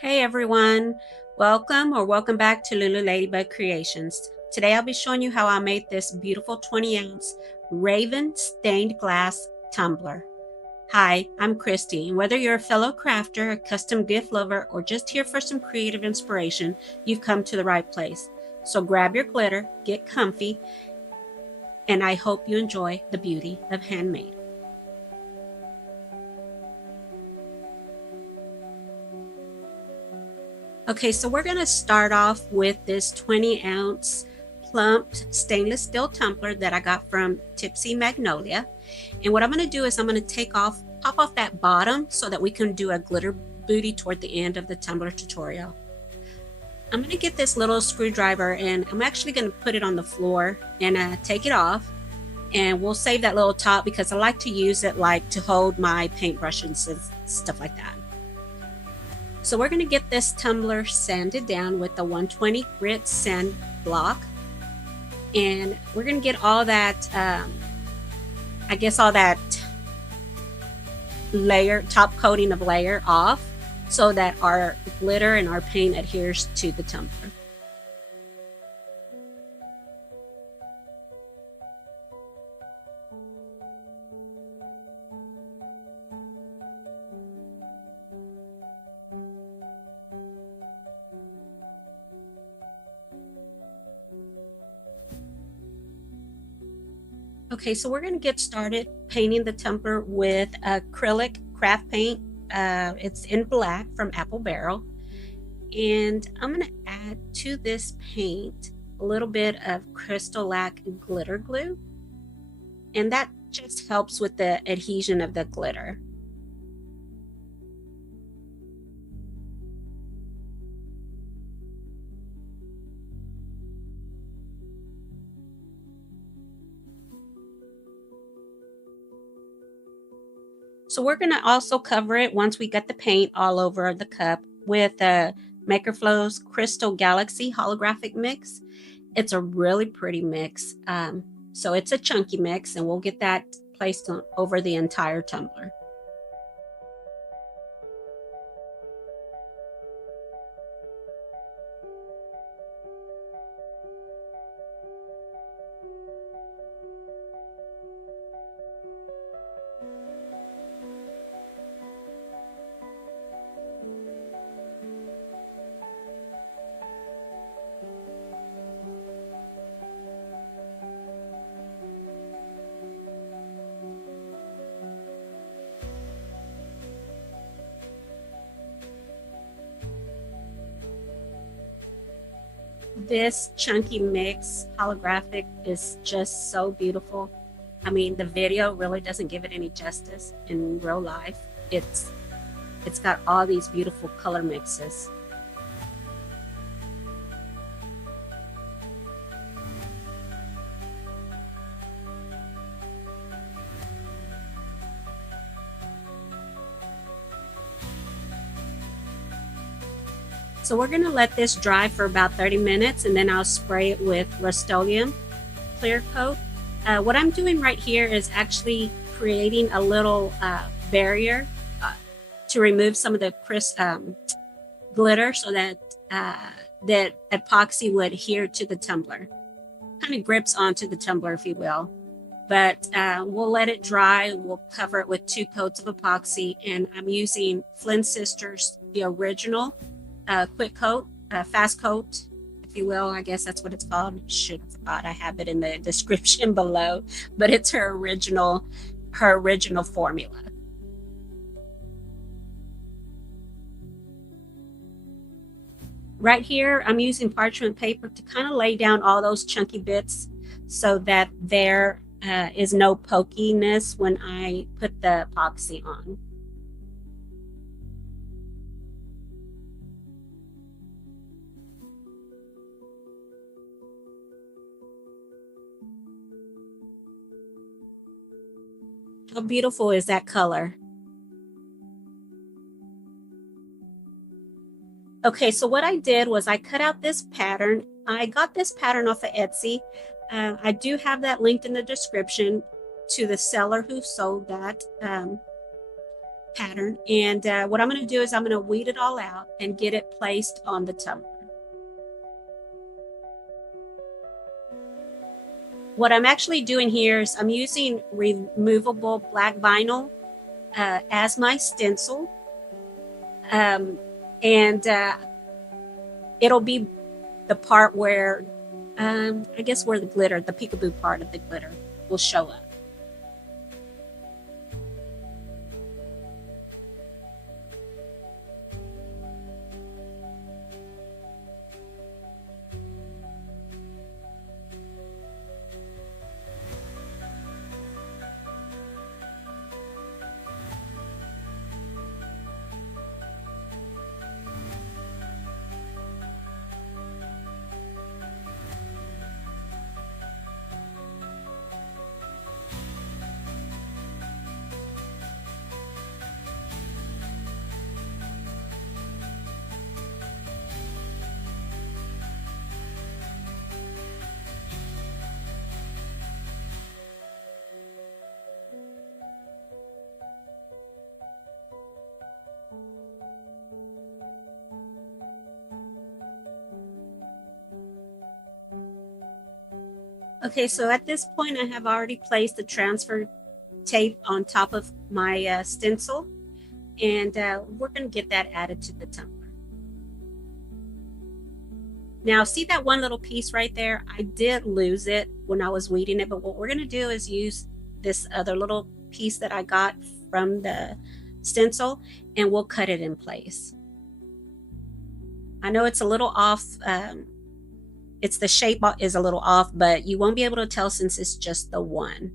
Hey everyone, welcome back to Lulu Ladybug Creations. Today I'll be showing you how I made this beautiful 20-ounce raven stained glass tumbler. Hi, I'm Christy, and whether you're a fellow crafter, a custom gift lover, or just here for some creative inspiration, you've come to the right place. So grab your glitter, get comfy, and I hope you enjoy the beauty of handmade. Okay, so we're going to start off with this 20-ounce plump stainless steel tumbler that I got from Tipsy Magnolia. And what I'm going to do is I'm going to pop off that bottom so that we can do a glitter booty toward the end of the tumbler tutorial. I'm going to get this little screwdriver and I'm actually going to put it on the floor and take it off. And we'll save that little top because I like to use it like to hold my paintbrushes and stuff like that. So we're going to get this tumbler sanded down with the 120 grit sand block. And we're going to get all that, all that top coating of layer off so that our glitter and our paint adheres to the tumbler. Okay, so we're going to get started painting the tumbler with acrylic craft paint. It's in black from Apple Barrel. And I'm going to add to this paint a little bit of Crystalac glitter glue. And that just helps with the adhesion of the glitter. So we're going to also cover it once we get the paint all over the cup with Makerflo's Crystal Galaxy holographic mix. It's a really pretty mix. So it's a chunky mix and we'll get that placed over the entire tumbler. This chunky mix holographic is just so beautiful. I mean, the video really doesn't give it any justice in real life. It's got all these beautiful color mixes. So we're going to let this dry for about 30 minutes and then I'll spray it with Rust-Oleum clear coat. What I'm doing right here is actually creating a little barrier to remove some of the glitter so that that epoxy would adhere to the tumbler. Kind of grips onto the tumbler, if you will. But we'll let it dry. We'll cover it with 2 coats of epoxy, and I'm using Flynn Sisters, the original quick coat, fast coat, if you will. I guess that's what it's called. Should have thought I have it in the description below, but it's her original formula. Right here, I'm using parchment paper to kind of lay down all those chunky bits so that there is no pokiness when I put the epoxy on. How beautiful is that color? Okay, so what I did was I cut out this pattern. I got this pattern off of Etsy. I do have that linked in the description to the seller who sold that. pattern. And what I'm going to do is I'm going to weed it all out and get it placed on the tumbler. What I'm actually doing here is I'm using removable black vinyl as my stencil. And it'll be the part where, I guess where the glitter, the peekaboo part of the glitter will show up. Okay, so at this point I have already placed the transfer tape on top of my stencil, and we're going to get that added to the tumbler. Now see that one little piece right there? I did lose it when I was weeding it, but what we're going to do is use this other little piece that I got from the stencil, and we'll cut it in place. I know it's a little off, it's the shape is a little off, but you won't be able to tell since it's just the one.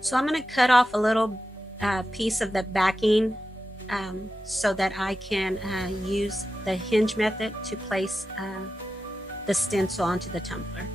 So I'm going to cut off a little piece of the backing so that I can use the hinge method to place the stencil onto the tumbler.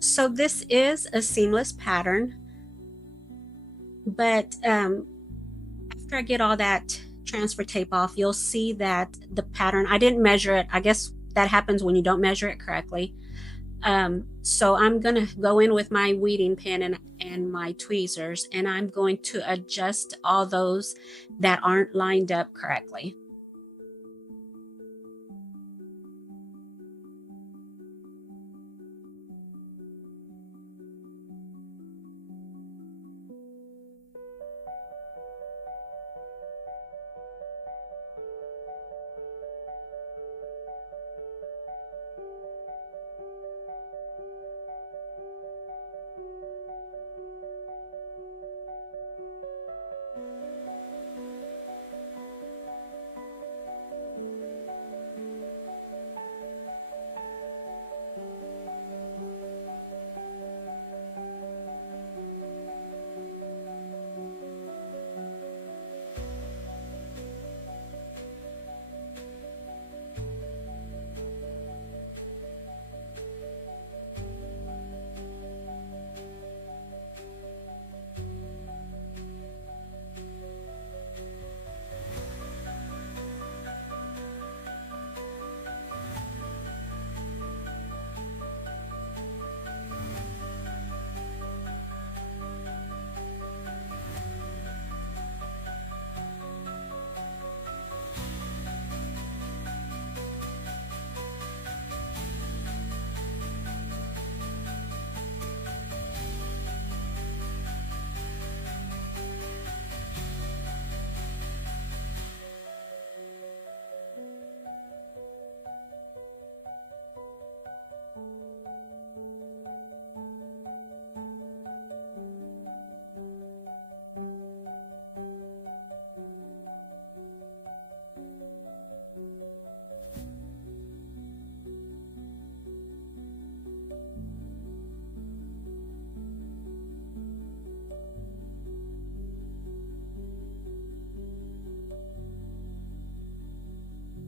So this is a seamless pattern, but after I get all that transfer tape off, you'll see that the pattern, I didn't measure it. I guess that happens when you don't measure it correctly. So I'm going to go in with my weeding pen and my tweezers, and I'm going to adjust all those that aren't lined up correctly.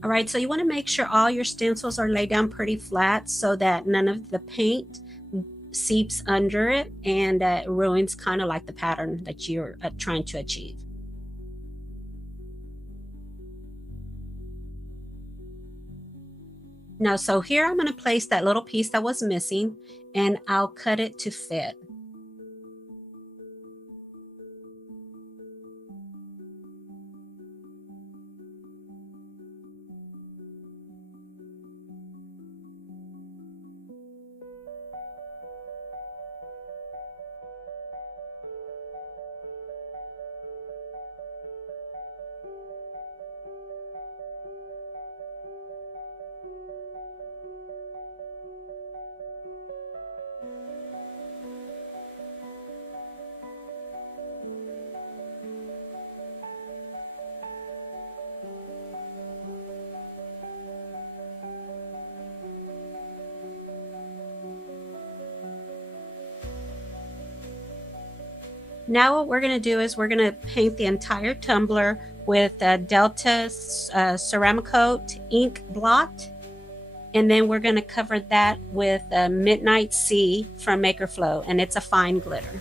All right, so you want to make sure all your stencils are laid down pretty flat so that none of the paint seeps under it and ruins kind of like the pattern that you're trying to achieve. Now, so here I'm going to place that little piece that was missing and I'll cut it to fit. Now what we're going to do is we're going to paint the entire tumbler with Delta Ceramicoat ink blot. And then we're going to cover that with Midnight Sea from Makerflo, and it's a fine glitter.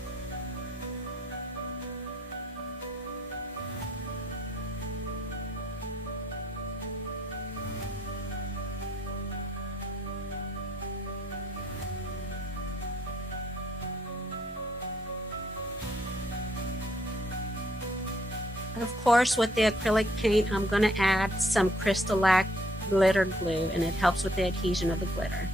Of course, with the acrylic paint, I'm going to add some Crystalac glitter glue, and it helps with the adhesion of the glitter.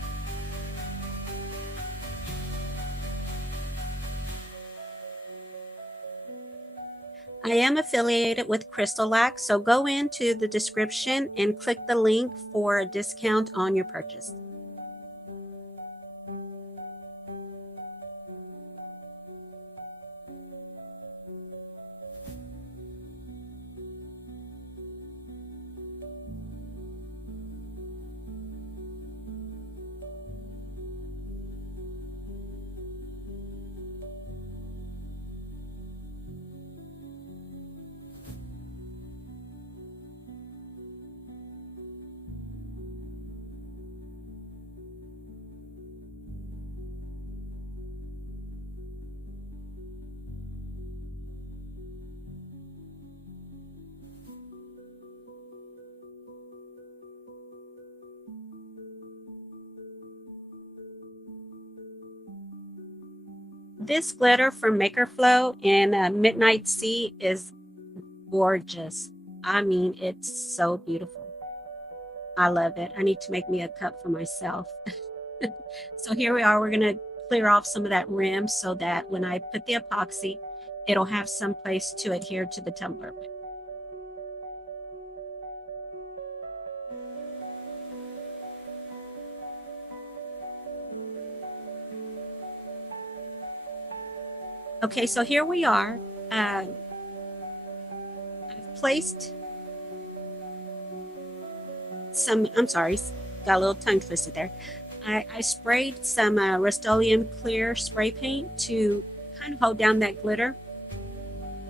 I am affiliated with Crystalac, so go into the description and click the link for a discount on your purchase. This glitter from Makerflo in Midnight Sea is gorgeous. I mean, it's so beautiful. I love it. I need to make me a cup for myself. So here we are. We're going to clear off some of that rim so that when I put the epoxy, it'll have some place to adhere to the tumbler with. Okay, so here we are. I've placed some, I'm sorry, got a little tongue twisted there. I sprayed some Rust-Oleum clear spray paint to kind of hold down that glitter.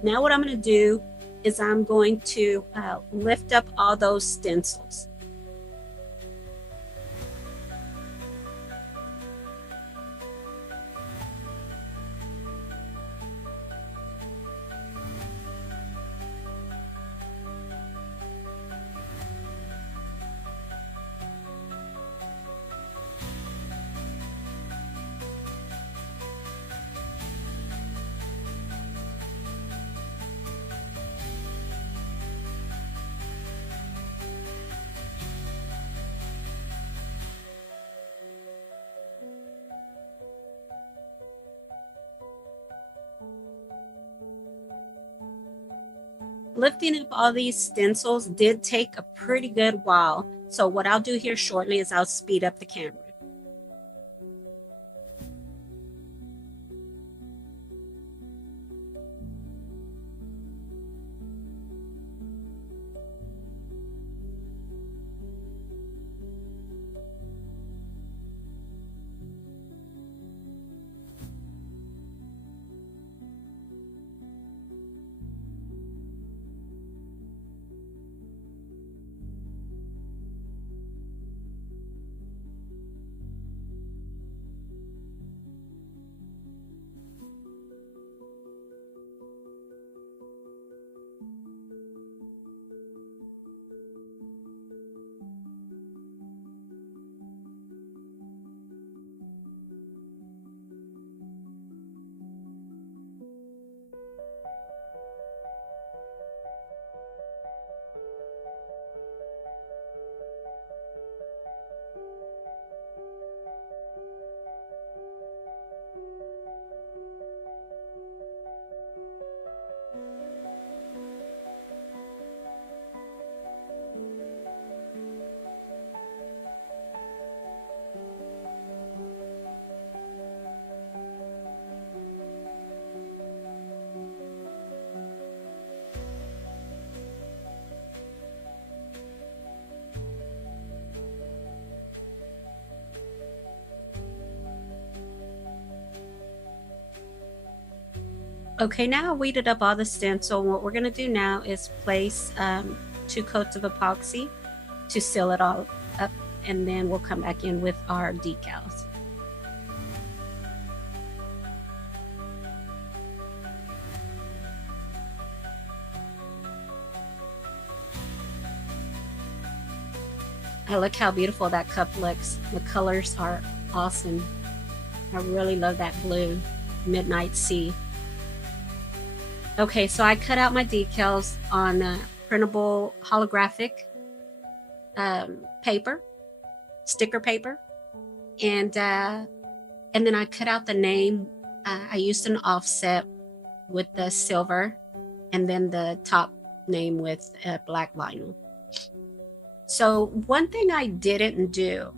Now what I'm going to do is I'm going to lift up all those stencils. Lifting up all these stencils did take a pretty good while. So what I'll do here shortly is I'll speed up the camera. Okay, now I weeded up all the stencil. What we're going to do now is place 2 coats of epoxy to seal it all up, and then we'll come back in with our decals. Look how beautiful that cup looks. The colors are awesome. I really love that blue Midnight Sea. Okay, so I cut out my decals on printable holographic paper, sticker paper, and then I cut out the name. I used an offset with the silver, and then the top name with black vinyl. So one thing I didn't do,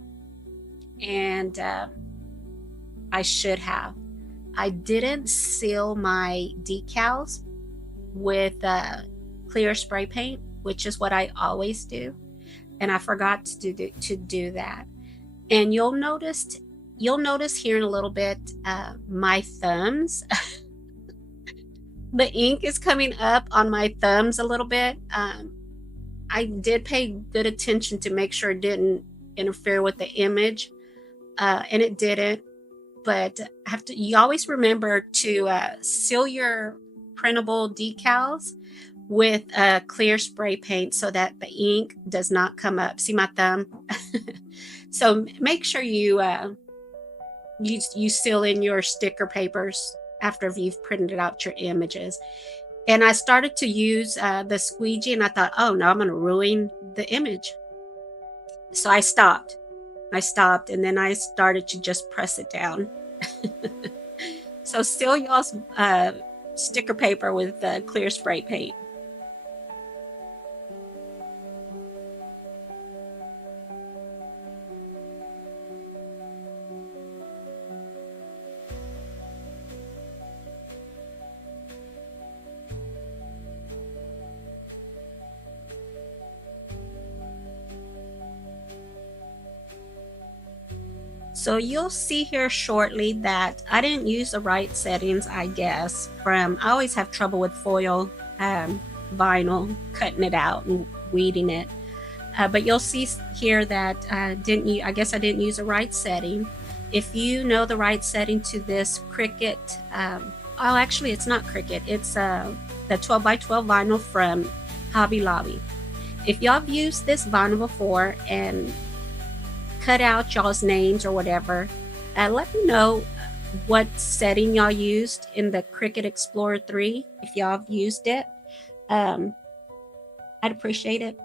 and I should have, I didn't seal my decals with clear spray paint, which is what I always do, and I forgot to do that. And you'll notice here in a little bit my thumbs. The ink is coming up on my thumbs a little bit. I did pay good attention to make sure it didn't interfere with the image, and it didn't. But you always remember to seal your printable decals with clear spray paint so that the ink does not come up. See my thumb? So make sure you seal in your sticker papers after you've printed out your images. And I started to use the squeegee, and I thought, oh no, I'm going to ruin the image. So I stopped, and then I started to just press it down. So seal y'all's sticker paper with clear spray paint. So you'll see here shortly that I didn't use the right settings, I guess. I always have trouble with foil vinyl, cutting it out and weeding it. But you'll see here that I guess I didn't use the right setting. If you know the right setting to this Cricut, oh, actually it's not Cricut, it's the 12 by 12 vinyl from Hobby Lobby. If y'all have used this vinyl before and cut out y'all's names or whatever, let me know what setting y'all used in the Cricut Explorer 3 if y'all have used it. I'd appreciate it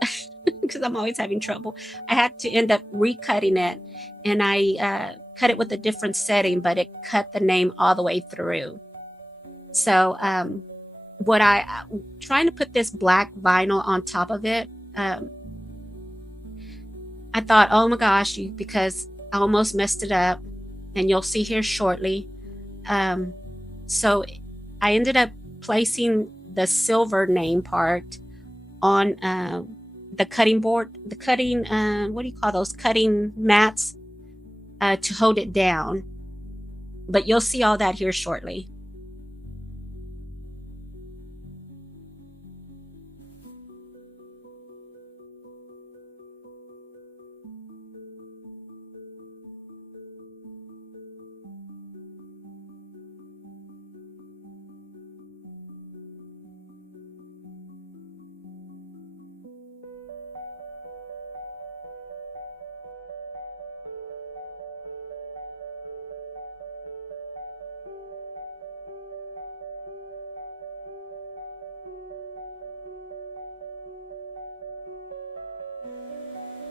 because I'm always having trouble. I had to end up recutting it, and I cut it with a different setting, but it cut the name all the way through. So trying to put this black vinyl on top of it, I thought, oh my gosh, because I almost messed it up, and you'll see here shortly. So I ended up placing the silver name part on the cutting board, what do you call those, cutting mats, to hold it down. But you'll see all that here shortly.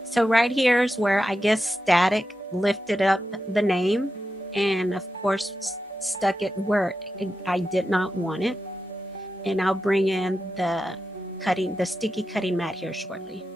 So right here is where I guess static lifted up the name, and of course stuck it where I did not want it. And I'll bring in the sticky cutting mat here shortly.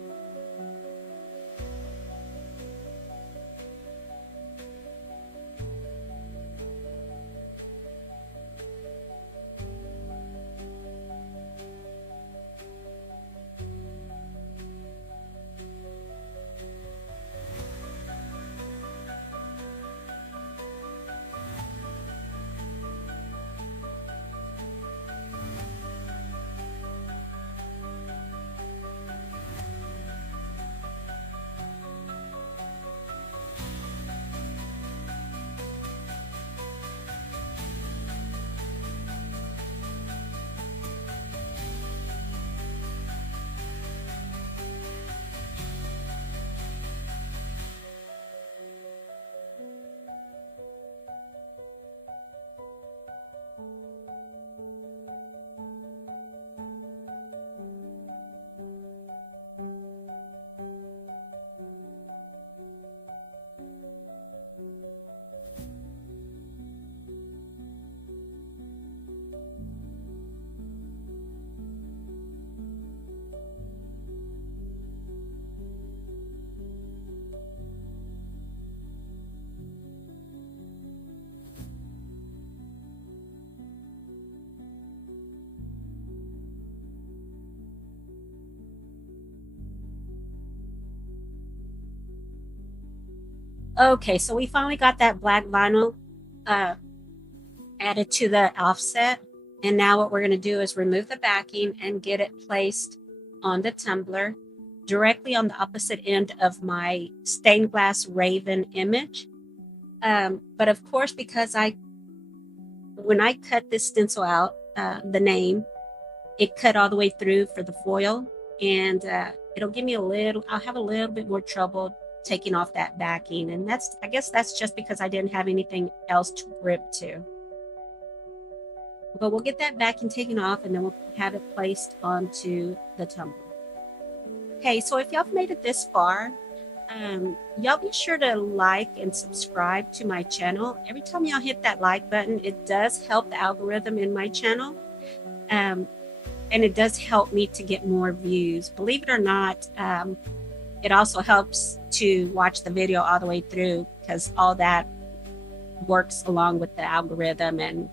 Okay, so we finally got that black vinyl uh, added to the offset. And now what we're going to do is remove the backing and get it placed on the tumbler directly on the opposite end of my stained glass raven image. But of course, because when I cut this stencil out, the name, it cut all the way through for the foil, and it'll give me I'll have a little bit more trouble taking off that backing. And I guess that's just because I didn't have anything else to grip to. But we'll get that backing taken off and then we'll have it placed onto the tumbler. Okay, so if y'all have made it this far, y'all be sure to like and subscribe to my channel. Every time y'all hit that like button, it does help the algorithm in my channel. And it does help me to get more views. Believe it or not, it also helps to watch the video all the way through, because all that works along with the algorithm, and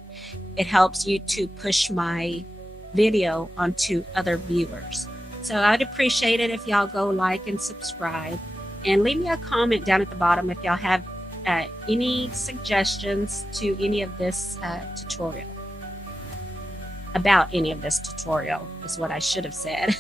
it helps you to push my video onto other viewers. So I'd appreciate it if y'all go like and subscribe, and leave me a comment down at the bottom if y'all have any suggestions to any of this tutorial. About any of this tutorial is what I should have said.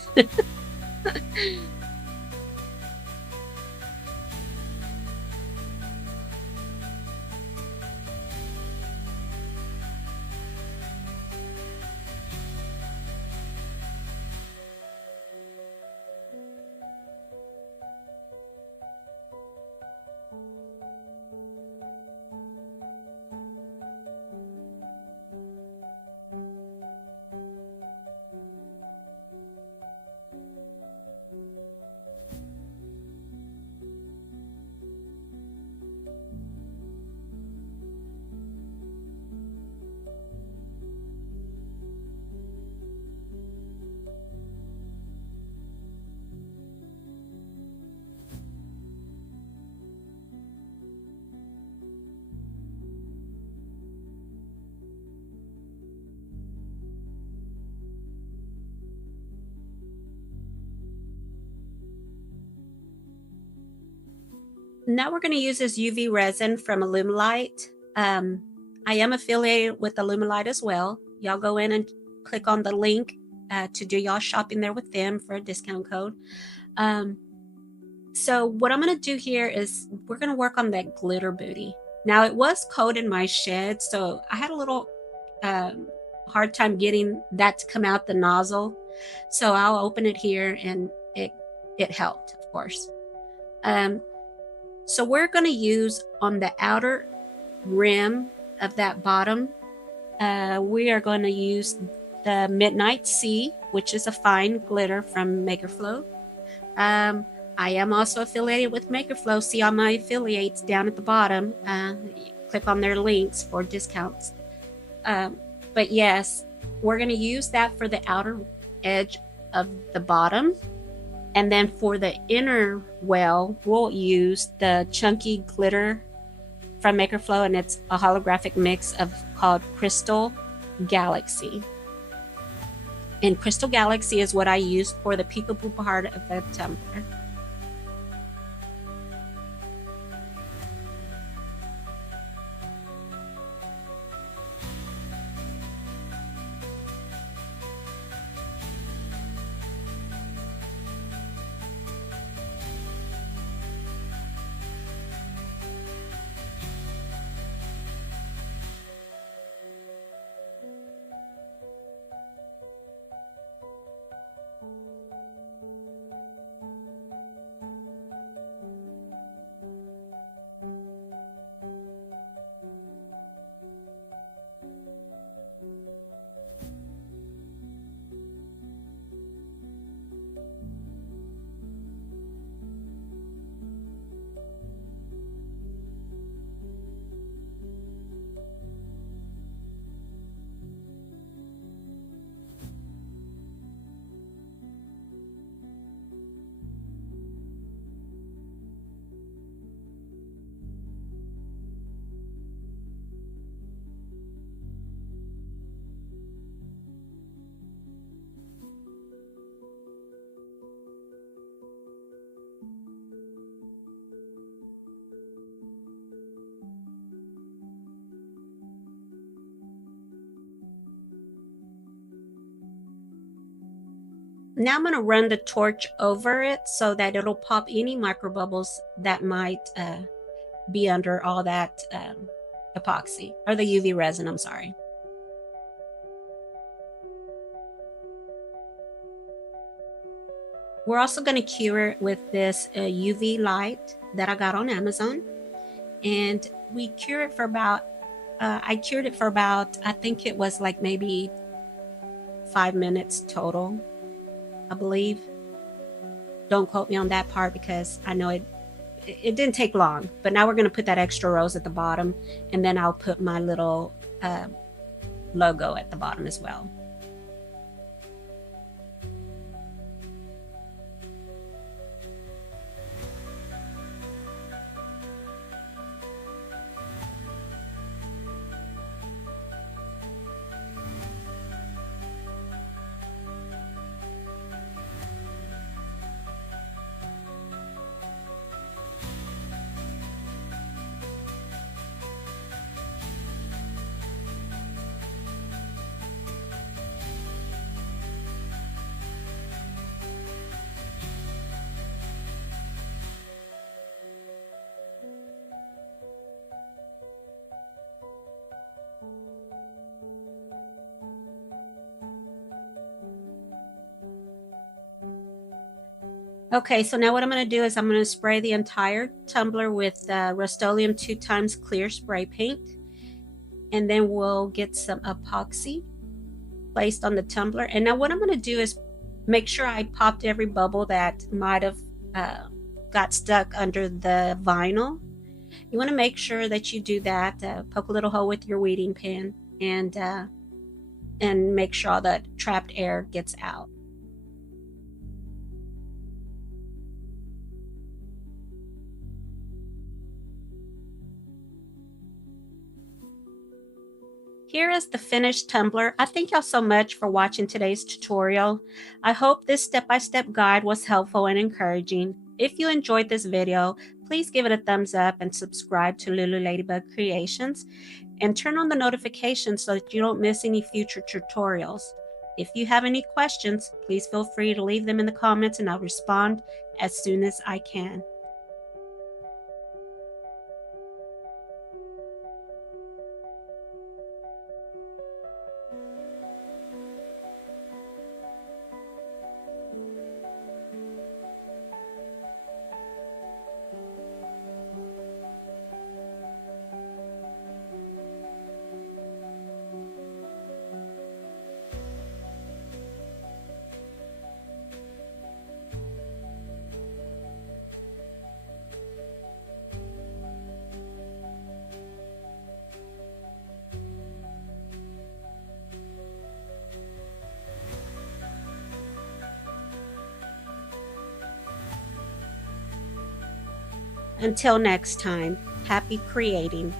Now we're going to use this UV resin from Allumilite. I am affiliated with Allumilite as well. Y'all go in and click on the link to do y'all shopping there with them for a discount code. So what I'm going to do here is we're going to work on that glitter booty. Now it was cold in my shed, so I had a little hard time getting that to come out the nozzle. So I'll open it here, and it helped, of course. So we're going to use on the outer rim of that bottom, we are going to use the Midnight Sea, which is a fine glitter from Makerflo. I am also affiliated with Makerflo. See all my affiliates down at the bottom. Click on their links for discounts. But yes, we're going to use that for the outer edge of the bottom. And then for the inner well, we'll use the chunky glitter from Makerflo, and it's a holographic mix called Crystal Galaxy. And Crystal Galaxy is what I used for the peekaboo part of the tumbler. Now I'm going to run the torch over it so that it'll pop any micro bubbles that might be under all that epoxy, or the UV resin, I'm sorry. We're also going to cure it with this UV light that I got on Amazon. And we cure it for about, I cured it for about, I think it was like maybe 5 minutes total, I believe. Don't quote me on that part because I know it didn't take long. But now we're going to put that extra rose at the bottom, and then I'll put my little logo at the bottom as well. Okay, so now what I'm going to do is I'm going to spray the entire tumbler with Rust-Oleum 2x clear spray paint. And then we'll get some epoxy placed on the tumbler. And now what I'm going to do is make sure I popped every bubble that might have got stuck under the vinyl. You want to make sure that you do that. Poke a little hole with your weeding pen and make sure all that trapped air gets out. Here is the finished tumbler. I thank y'all so much for watching today's tutorial. I hope this step-by-step guide was helpful and encouraging. If you enjoyed this video, please give it a thumbs up and subscribe to Lulu Ladybug Creations and turn on the notifications so that you don't miss any future tutorials. If you have any questions, please feel free to leave them in the comments and I'll respond as soon as I can. Until next time, happy creating.